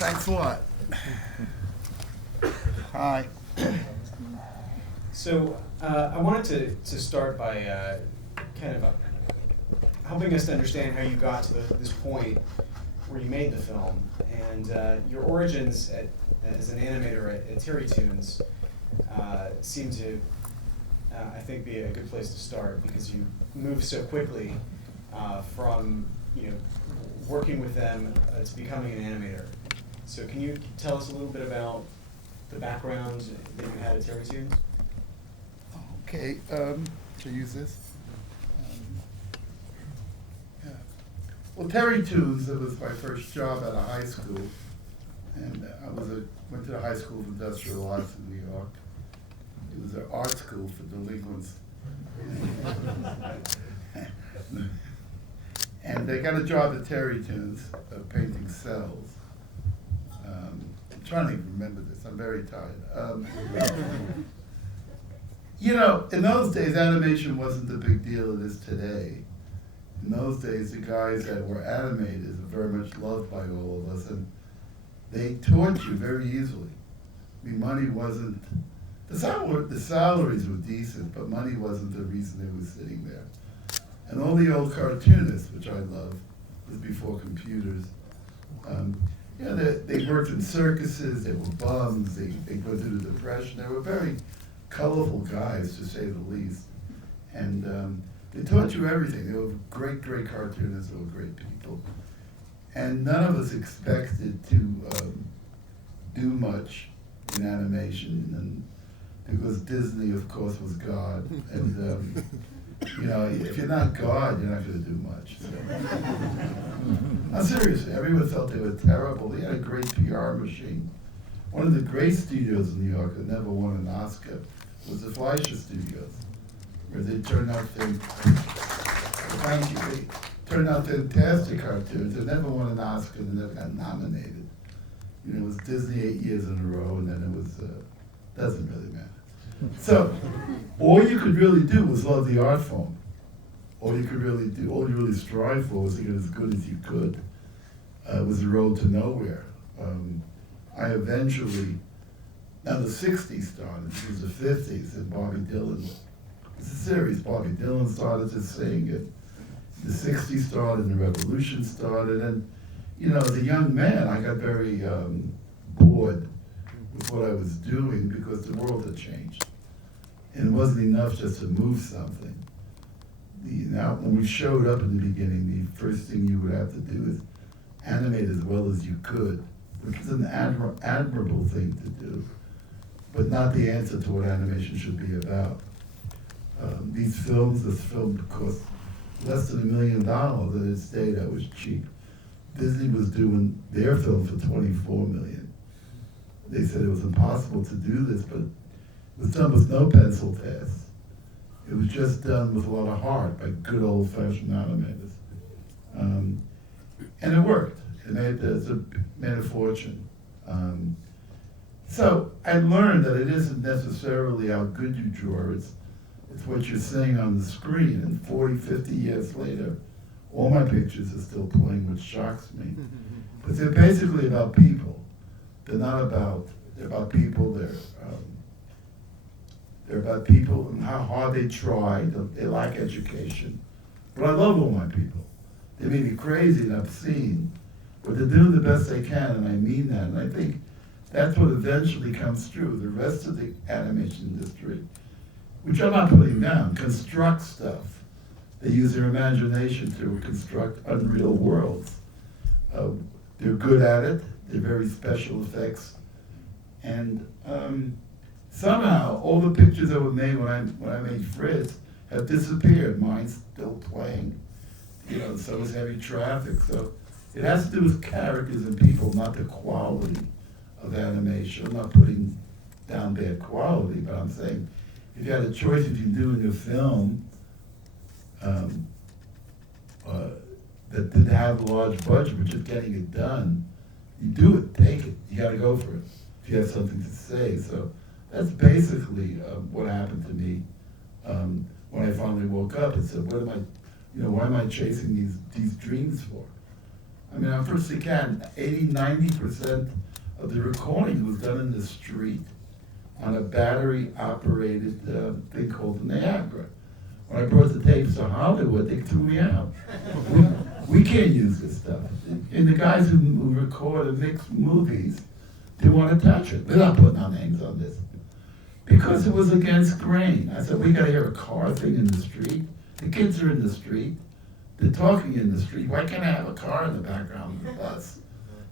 Thanks a lot. Hi. So I wanted to start by kind of helping us to understand how you got to this point where you made the film, and your origins as an animator at Terry Toons seem to, I think, be a good place to start, because you moved so quickly from working with them to becoming an animator. So can you tell us a little bit about the background that you had at Terry Toons? Okay, to use this. Yeah. Well, Terry Toons, it was my first job at a high school, and I went to the High School of Industrial Arts in New York. It was an art school for delinquents. And they got a job at Terry Toons painting cells. I'm trying to remember this, I'm very tired. In those days, animation wasn't the big deal it is today. In those days, the guys that were animators were very much loved by all of us, and they taught you very easily. I mean, money wasn't, the salaries were decent, but money wasn't the reason they were sitting there. And all the old cartoonists, which I love, was before computers. They worked in circuses, they were bums, they went through the Depression. They were very colorful guys, to say the least. And they taught you everything. They were great, great cartoonists, they were great people. And none of us expected to do much in animation, and because Disney, of course, was God. And if you're not God, you're not going to do much. So. No, seriously, everyone felt they were terrible. They had a great PR machine. One of the great studios in New York that never won an Oscar was the Fleischer Studios, where they turned out fantastic cartoons. They never won an Oscar, they never got nominated. It was Disney 8 years in a row, and then it was, doesn't really matter. So, all you could really do was love the art form. All you really strive for was to get as good as you could. It was the road to nowhere. I eventually, now the 60s started, it was the 50s, and Bobby Dylan, it's a series, Bobby Dylan started to sing it. The 60s started, and the revolution started, and as a young man, I got very bored with what I was doing because the world had changed. And it wasn't enough just to move something. When we showed up in the beginning, the first thing you would have to do is animate as well as you could, which is an admirable thing to do, but not the answer to what animation should be about. This film cost less than $1 million, and its day that was cheap. Disney was doing their film for $24 million. They said it was impossible to do this, but it was done with no pencil tests. It was just done with a lot of heart by good old-fashioned animators. And it worked. It made a fortune. So I learned that it isn't necessarily how good you draw, it's what you're seeing on the screen. And 40, 50 years later, all my pictures are still playing, which shocks me. But they're basically about people. They're about people, they're about people and how hard they try. They lack education. But I love all my people. They may be crazy and obscene, but they're doing the best they can, and I mean that. And I think that's what eventually comes through. The rest of the animation industry, which I'm not putting down, construct stuff. They use their imagination to construct unreal worlds. They're good at it. They're very special effects. And somehow, all the pictures that were made when I made Fritz have disappeared. Mine's still playing. So is Heavy Traffic. So it has to do with characters and people, not the quality of animation. I'm not putting down bad quality, but I'm saying if you had a choice between doing a film that didn't have a large budget, but just getting it done, you do it, take it. You got to go for it if you have something to say. So that's basically what happened to me when I finally woke up and said, why am I chasing these dreams for? I mean, on First Can, 80–90% of the recording was done in the street on a battery-operated thing called the Niagara. When I brought the tapes to Hollywood, they threw me out. We can't use this stuff. And the guys who record and mix movies, they want to touch it. They're not putting our names on this. Because it was against grain. I said, we got to hear a car thing in the street. The kids are in the street. They're talking in the street. Why can't I have a car in the background of the bus?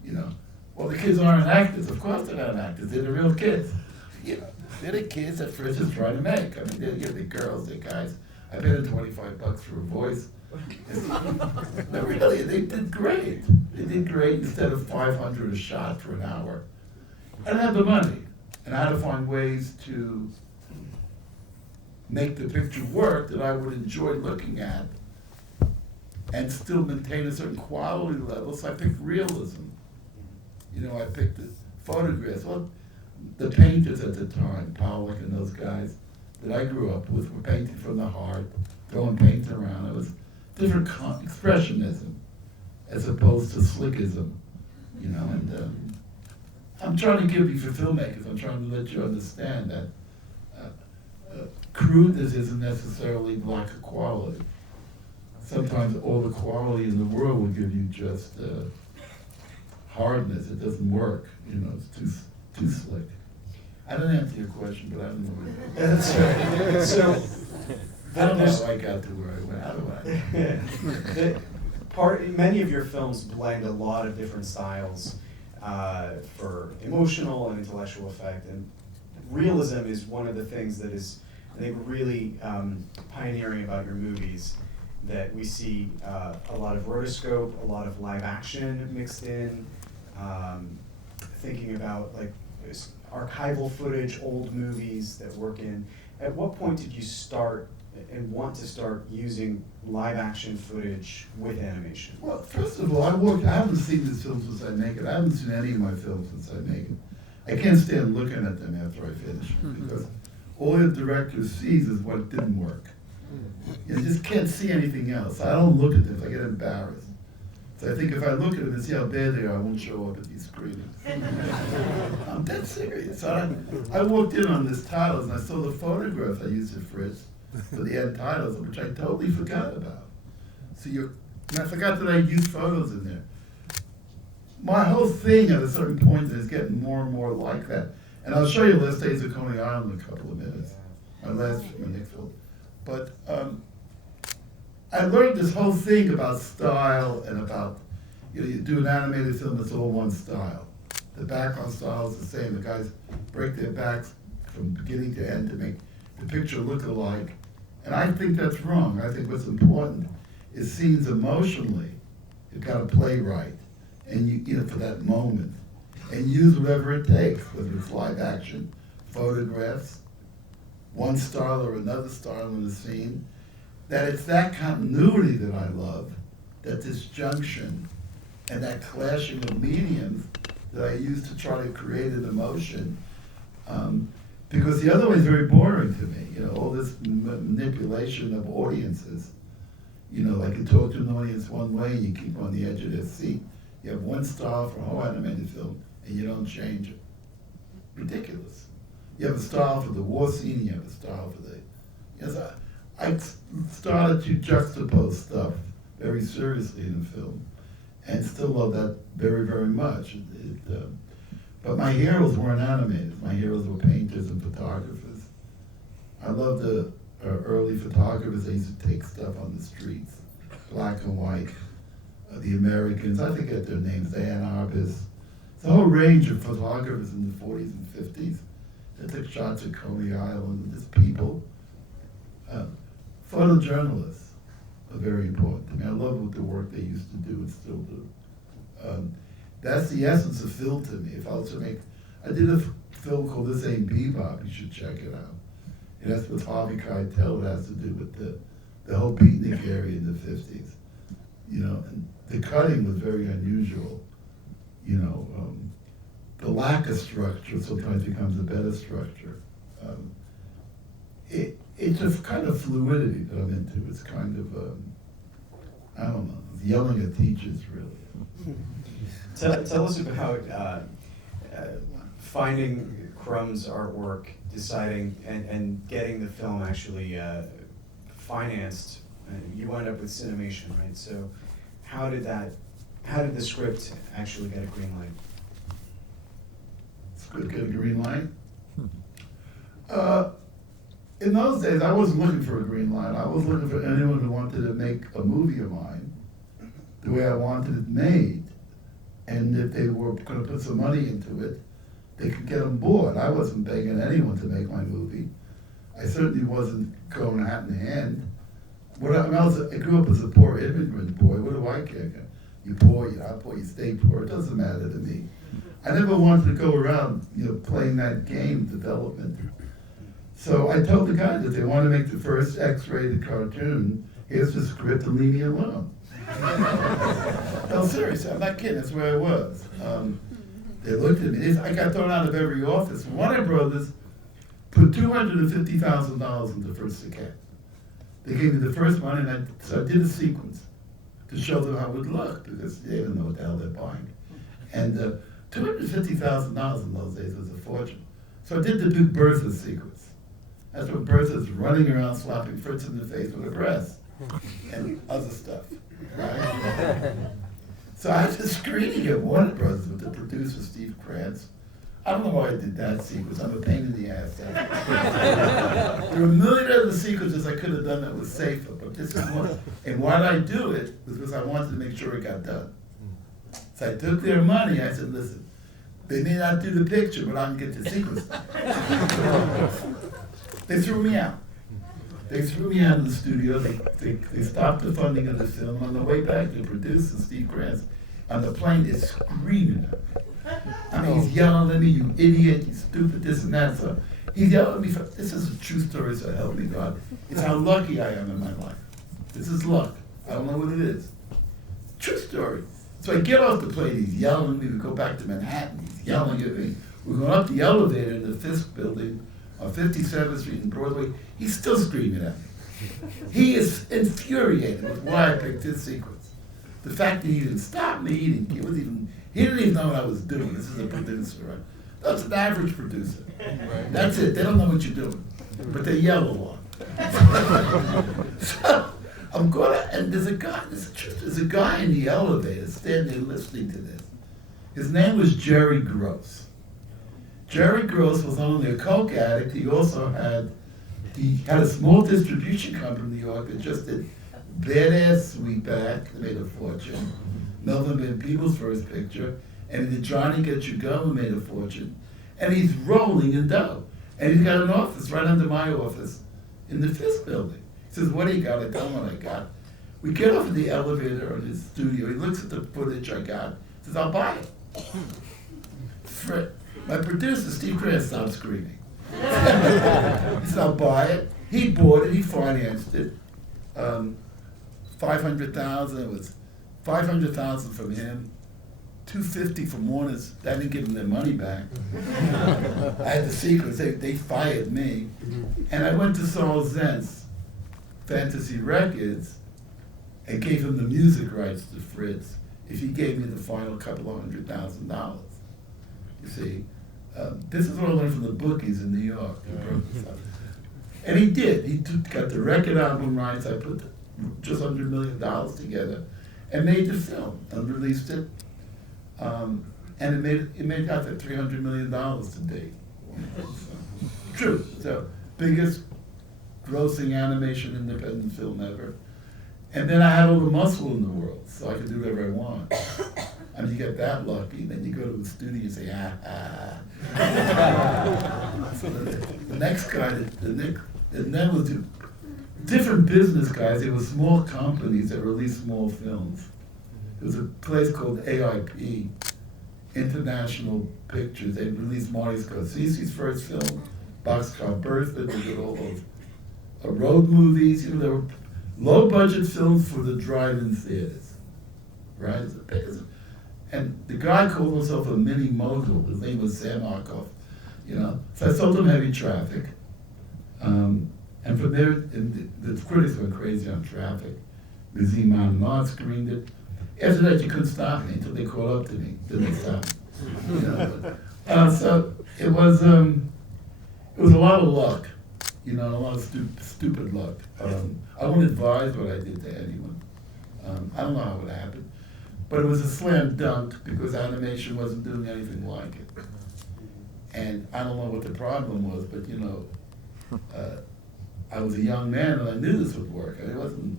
You know, well, the kids aren't actors. Of course they're not actors. They're the real kids. You know, they're the kids that Fritz is trying to make. I mean, they're the girls, the guys. I paid them $25 for a voice. No, really, they did great. They did great instead of $500 a shot for an hour. I didn't have the money, and I had to find ways to make the picture work that I would enjoy looking at and still maintain a certain quality level, so I picked realism. You know, I picked the photographs. Well, the painters at the time, Pollock and those guys that I grew up with, were painting from the heart, throwing paint around. It was different expressionism as opposed to slickism, you know, and I'm trying to give you, for filmmakers, I'm trying to let you understand that crudeness isn't necessarily lack of quality. Sometimes all the quality in the world will give you just hardness. It doesn't work, you know, it's too slick. I didn't answer your question, but I don't know where. That's right. So, I don't know how I got to where I went. How do I? Many of your films blend a lot of different styles for emotional and intellectual effect, and realism is one of the things that is, I think, really pioneering about your movies. That we see a lot of rotoscope, a lot of live action mixed in. Thinking about like archival footage, old movies that work in. At what point did you start and want to start using live action footage with animation? Well, first of all, I haven't seen this film since I make it. I haven't seen any of my films since I make it. I can't stand looking at them after I finish them because all the director sees is what didn't work. You just can't see anything else. I don't look at them. I get embarrassed. So I think if I look at them and see how bad they are, I won't show up at these screenings. I'm dead serious. I walked in on this titles and I saw the photographs I used at Fritz for the end titles, which I totally forgot about. And I forgot that I used photos in there. My whole thing at a certain point is getting more and more like that. And I'll show you Last Days of Coney Island in a couple of minutes. My last film. But I learned this whole thing about style and about, you know, you do an animated film, it's all one style. The background style is the same. The guys break their backs from beginning to end to make the picture look alike. And I think that's wrong. I think what's important is scenes emotionally. You've got to play right, and you know, for that moment, and use whatever it takes, whether it's live action, photographs, one style or another style in the scene, that it's that continuity that I love, that disjunction and that clashing of mediums that I use to try to create an emotion. Because the other way is very boring to me, you know, all this manipulation of audiences. You know, like you talk to an audience one way and you keep on the edge of their seat. You have one style for a whole animated film and you don't change it. Ridiculous. You have a style for the war scene, you have a style for the, yes, I started to juxtapose stuff very seriously in the film, and still love that very, very much. But my heroes weren't animators. My heroes were painters and photographers. I love the early photographers. They used to take stuff on the streets, black and white. The Americans, I forget their names, the Ann Arbors. It's a whole range of photographers in the 40s and 50s that took shots at Coney Island, just people. Photojournalists are very important to me. I love the work they used to do and still do. That's the essence of film to me. If I was to make, I did a film called This Ain't Bebop, you should check it out. It has with Harvey Keitel, it has to do with the whole beatnik area in the 50s. You know, and the cutting was very unusual. You know, the lack of structure sometimes becomes a better structure. It's a kind of fluidity that I'm into. It's kind of, I don't know, was yelling at teachers, really. Tell us about finding Crumb's artwork, deciding and getting the film actually financed. You wound up with Cinemation, right? So how did the script actually get a green light? Script get a green light? In those days, I wasn't looking for a green light. I was looking for anyone who wanted to make a movie of mine the way I wanted it made. And if they were going to put some money into it, they could get on board. I wasn't begging anyone to make my movie. I certainly wasn't going hand in hand. I grew up as a poor immigrant boy. What do I care? You poor, you're not poor, you stay poor. It doesn't matter to me. I never wanted to go around, playing that game, development. So I told the guys that they want to make the first X-rated cartoon, here's the script and leave me alone. No, seriously, I'm not kidding, that's where I was. They looked at me, I got thrown out of every office. Warner Brothers put $250,000 into Fritz the Cat. They gave me the first one, and so I did a sequence to show them how it would look, because they didn't know what the hell they're buying. And $250,000 in those days was a fortune. So I did the big Bertha sequence. That's when Bertha's running around slapping Fritz in the face with a breast and other stuff, right? So I was screening at Warner Brothers with the producer, Steve Krantz. I don't know why I did that sequence. I'm a pain in the ass. There were a million other sequences I could have done that was safer, but this is one. And why did I do it? Was because I wanted to make sure it got done. So I took their money. I said, listen, they may not do the picture, but I can get the sequence done. They threw me out. They threw me out of the studio. They stopped the funding of the film. On the way back, the producer, Steve Krantz, on the plane is screaming at me. I mean, he's yelling at me, you idiot, you stupid, this and that. So he's yelling at me, this is a true story, so help me God. It's how lucky I am in my life. This is luck. I don't know what it is. True story. So I get off the plane, he's yelling at me, we go back to Manhattan, he's yelling at me. We're going up the elevator in the Fisk building on 57th Street in Broadway. He's still screaming at me. He is infuriated with why I picked his sequence. The fact that he didn't stop me, he didn't even know what I was doing. This is a producer, right? That's an average producer. Right. That's it. They don't know what you're doing, but they yell a lot. So I'm and there's a guy in the elevator standing there listening to this. His name was Jerry Gross. Jerry Gross was not only a coke addict, he had a small distribution company in New York that just did Badass Sweetback, that made a fortune. Melvin Van Peebles' first picture, and he did Johnny Get Your Gun, made a fortune. And he's rolling in dough. And he's got an office right under my office in the Fisk building. He says, what do you got? I tell him what I got. We get off of the elevator in his studio. He looks at the footage I got. He says, I'll buy it. My producer, Steve Krantz, stopped screaming. He said, I'll buy it. He bought it. He financed it. $500,000. It was $500,000 from him, $250 from Warner's. I didn't give them their money back. I had the sequence. They fired me, and I went to Saul Zentz, Fantasy Records, and gave him the music rights to Fritz if he gave me the final couple of $100,000. You see, this is what I learned from the bookies in New York. And he did. He got the record album rights. I put just under $1 million together and made the film and released it. And it made out at $300 million to date. True. So biggest grossing animation independent film ever. And then I had all the muscle in the world, so I could do whatever I want. I mean, you get that lucky, then you go to the studio and say, So the next guy, and then was different business guys. They were small companies that released small films. There was a place called AIP, International Pictures. They released Marty Scorsese's first film, Boxcar Bertha. They did all those road movies. There were low-budget films for the drive-in theaters, right? And the guy called himself a mini mogul. His name was Sam Arkoff, So I sold him Heavy Traffic. And from there, the critics went crazy on Traffic. Museum Mountain Art screened it. After that, you couldn't stop me until they caught up to me. Then they stopped. You know, so it was a lot of luck, you know, a lot of stupid luck. I wouldn't advise what I did to anyone. I don't know how it happened, but it was a slam dunk because animation wasn't doing anything like it. And I don't know what the problem was, but you know, I was a young man and I knew this would work. It wasn't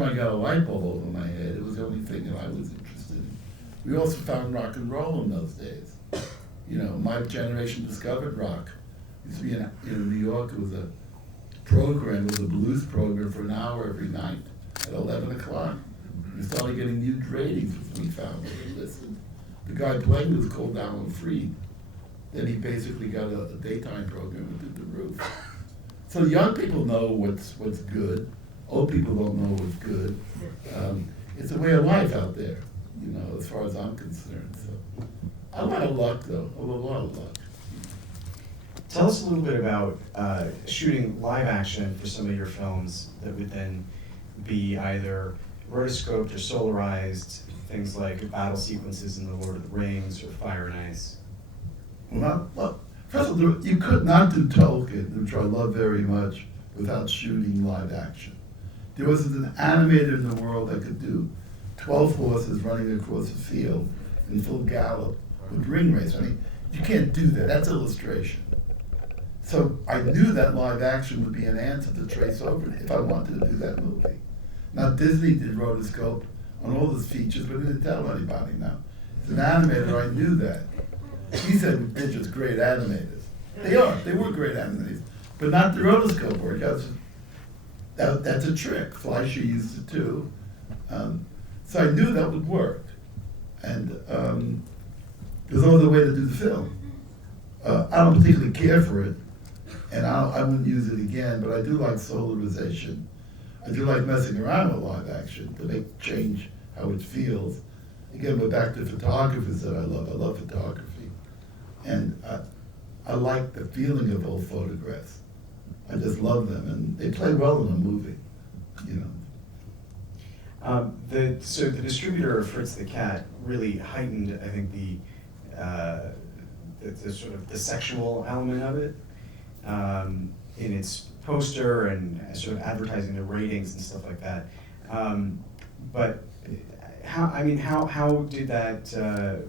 when I got a light bulb over my head. It was the only thing that I was interested in. We also found rock and roll in those days. You know, my generation discovered rock. It used to be in New York, it was a program, it was a blues program for an hour every night at 11 o'clock. We started getting huge ratings, which we found when we listened. The guy playing was called Alan Freed. Then he basically got a daytime program and did the roof. So young people know what's good. Old people don't know what's good. It's a way of life out there, you know, as far as I'm concerned. So a lot of luck, though, a lot of luck. Tell us a little bit about shooting live action for some of your films that would then be either rotoscoped or solarized, things like battle sequences in The Lord of the Rings or Fire and Ice. Well, first of all, you could not do Tolkien, which I love very much, without shooting live action. There wasn't an animator in the world that could do 12 horses running across a field in full gallop with ring race. I mean, you can't do that. That's illustration. So I knew that live action would be an answer to trace over if I wanted to do that movie. Now, Disney did rotoscope on all his features, but didn't tell anybody now. As an animator, I knew that. He said they're just great animators. They were great animators, but not the rotoscope work. That's a trick. Fleischer used it too. So I knew that would work. And there's no other way to do the film. I don't particularly care for it, and I wouldn't use it again, but I do like solarization. I do like messing around with live action to change how it feels. Again, we're back to photographers that I love. I love photography. And I like the feeling of old photographs. I just love them, and they play well in a movie, you know. So the distributor of Fritz the Cat really heightened, I think, the sort of the sexual element of it in its poster and sort of advertising the ratings and stuff like that. But how did that?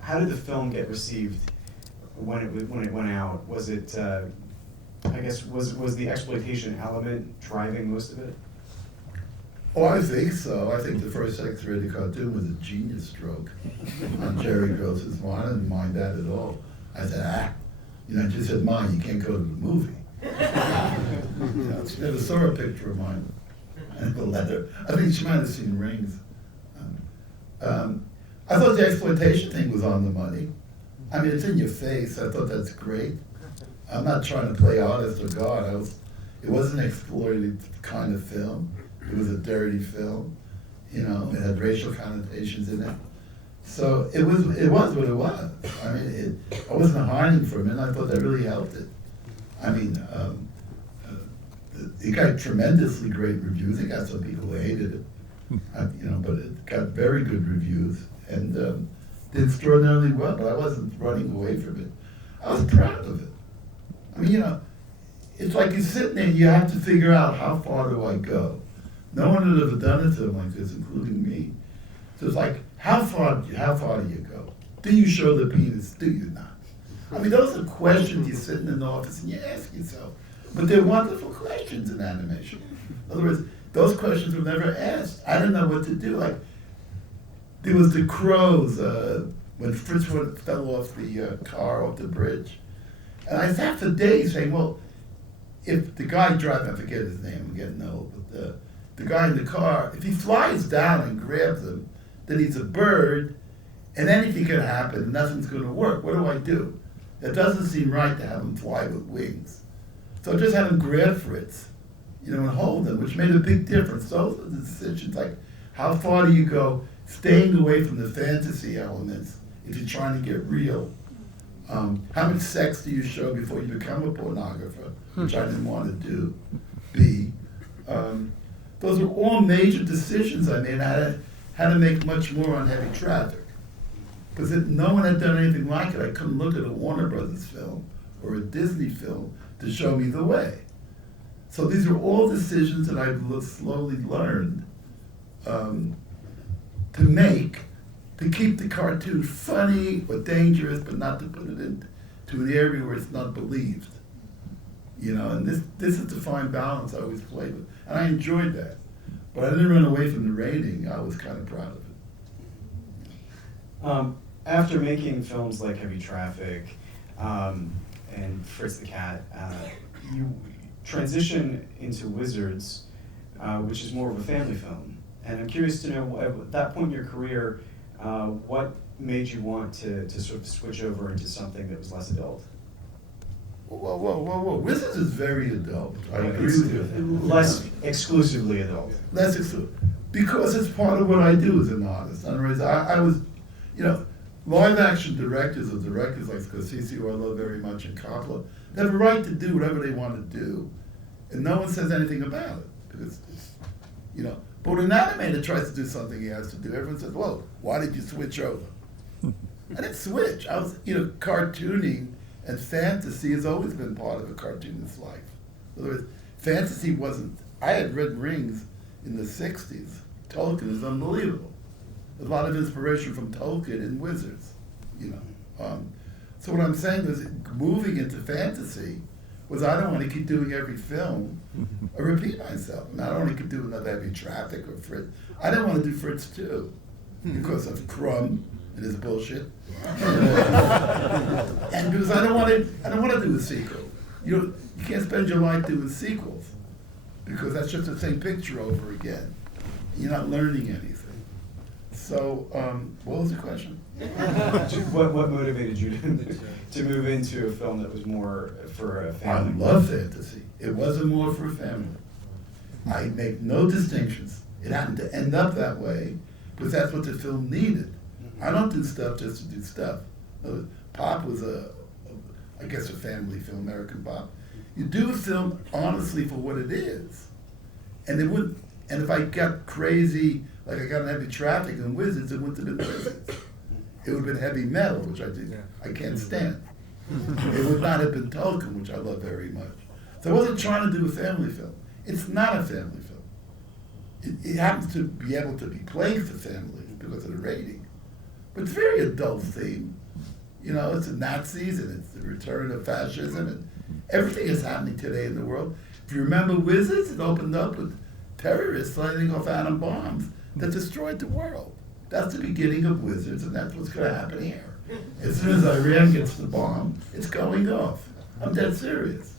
How did the film get received when it went out? Was it? I guess was the exploitation element driving most of it? Oh, I think so. I think the first X-rated cartoon was a genius stroke on Jerry Gross's part. I didn't mind that at all. I said, I just said, Mom, you can't go to the movie. She never saw a picture of mine and the letter. I think she might have seen Rings. I thought the exploitation thing was on the money. I mean, it's in your face. I thought that's great. I'm not trying to play artist or God. It wasn't an exploited kind of film. It was a dirty film. You know, it had racial connotations in it. So it was what it was. I mean, I wasn't hiding from it. And I thought that really helped it. I mean, it got tremendously great reviews. It got some people who hated it, but it got very good reviews and did extraordinarily well. But I wasn't running away from it. I was proud of it. I mean, it's like you're sitting there and you have to figure out how far do I go. No one had ever done a film like this, including me. So it's like, how far do you go? Do you show the penis? Do you not? I mean, those are questions you're sitting in the office and you ask yourself. But they're wonderful questions in animation. In other words, those questions were never asked. I didn't know what to do. Like, there was the crows when Fritz fell off the car off the bridge. And I sat for days saying, well, if the guy driving, I forget his name, I'm getting old, but the guy in the car, if he flies down and grabs him, then he's a bird, and anything can happen, and nothing's going to work. What do I do? It doesn't seem right to have him fly with wings. So I just had him grab Fritz, and hold him, which made a big difference. Those are the decisions, like how far do you go staying away from the fantasy elements if you're trying to get real? How much sex do you show before you become a pornographer, which I didn't want to do? those were all major decisions I made. I had to make much more on heavy traffic. Because no one had done anything like it. I couldn't look at a Warner Brothers film or a Disney film to show me the way. So these are all decisions that I've slowly learned to make, to keep the cartoon funny or dangerous, but not to put it into an area where it's not believed. You know, and this is the fine balance I always played with. And I enjoyed that. But I didn't run away from the rating. I was kind of proud of it. After making films like Heavy Traffic and Fritz the Cat, you transition into Wizards, which is more of a family film. And I'm curious to know, at that point in your career, what made you want to sort of switch over into something that was less adult? Whoa. Wizards is very adult. I agree with you. Less exclusively adult. Less exclusive. Because it's part of what I do as an artist. In other words, I was, you know, live action directors or directors like Scorsese, who I love very much, and Coppola, they have a right to do whatever they want to do. And no one says anything about it. Because, you know, but when an animator tries to do something he has to do, everyone says, whoa, why did you switch over? I didn't switch. I was, you know, cartooning and fantasy has always been part of a cartoonist's life. In other words, fantasy wasn't, I had read Rings in the 60s. Tolkien is unbelievable. There's a lot of inspiration from Tolkien in Wizards, you know. So what I'm saying is moving into fantasy was I don't want to keep doing every film or repeat myself. I mean, I don't want to keep doing another Heavy Traffic or Fritz. I didn't want to do Fritz too because of Crumb and his bullshit. And because I don't want to do a sequel. You can't spend your life doing sequels because that's just the same picture over again. You're not learning anything. So, what was the question? What motivated you to move into a film that was more for a family? I love fantasy. It wasn't more for a family. I make no distinctions. It happened to end up that way because that's what the film needed. I don't do stuff just to do stuff. Pop was I guess a family film, American Pop. You do a film honestly for what it is. And if I got crazy, like I got in Heavy Traffic and Wizards, it wouldn't have been Wizards. It would have been heavy metal, which I can't stand. It would not have been Tolkien, which I love very much. So I wasn't trying to do a family film. It's not a family film. It happens to be able to be played for families because of the rating. But it's very adult theme. You know, it's the Nazis and it's the return of fascism and everything is happening today in the world. If you remember Wizards, it opened up with terrorists lighting off atom bombs that destroyed the world. That's the beginning of Wizards, and that's what's going to happen here. As soon as Iran gets the bomb, it's going off. I'm dead serious.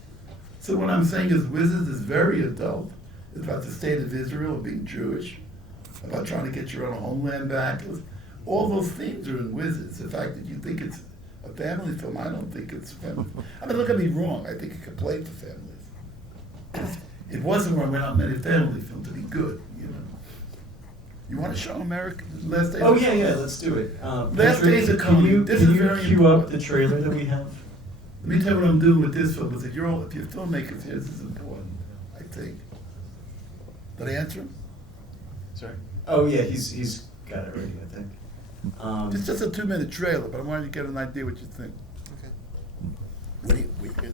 So what I'm saying is Wizards is very adult. It's about the state of Israel, being Jewish, about trying to get your own homeland back. All those themes are in Wizards. The fact that you think it's a family film, I don't think it's a family film. I mean, look at me wrong. I think it could play for families. It wasn't where I went out and made a family film to be good, you know. You want to show America Last Days? Oh yeah, let's do it. Last Days are coming. This is very cue up important. the trailer that we have? Let me tell you what I'm doing with this film. Is that if you're filmmakers here, this is important, I think. Did I answer him? Sorry. Oh yeah, he's got it ready, I think. It's just a 2-minute trailer, but I wanted you to get an idea what you think. Okay. What do you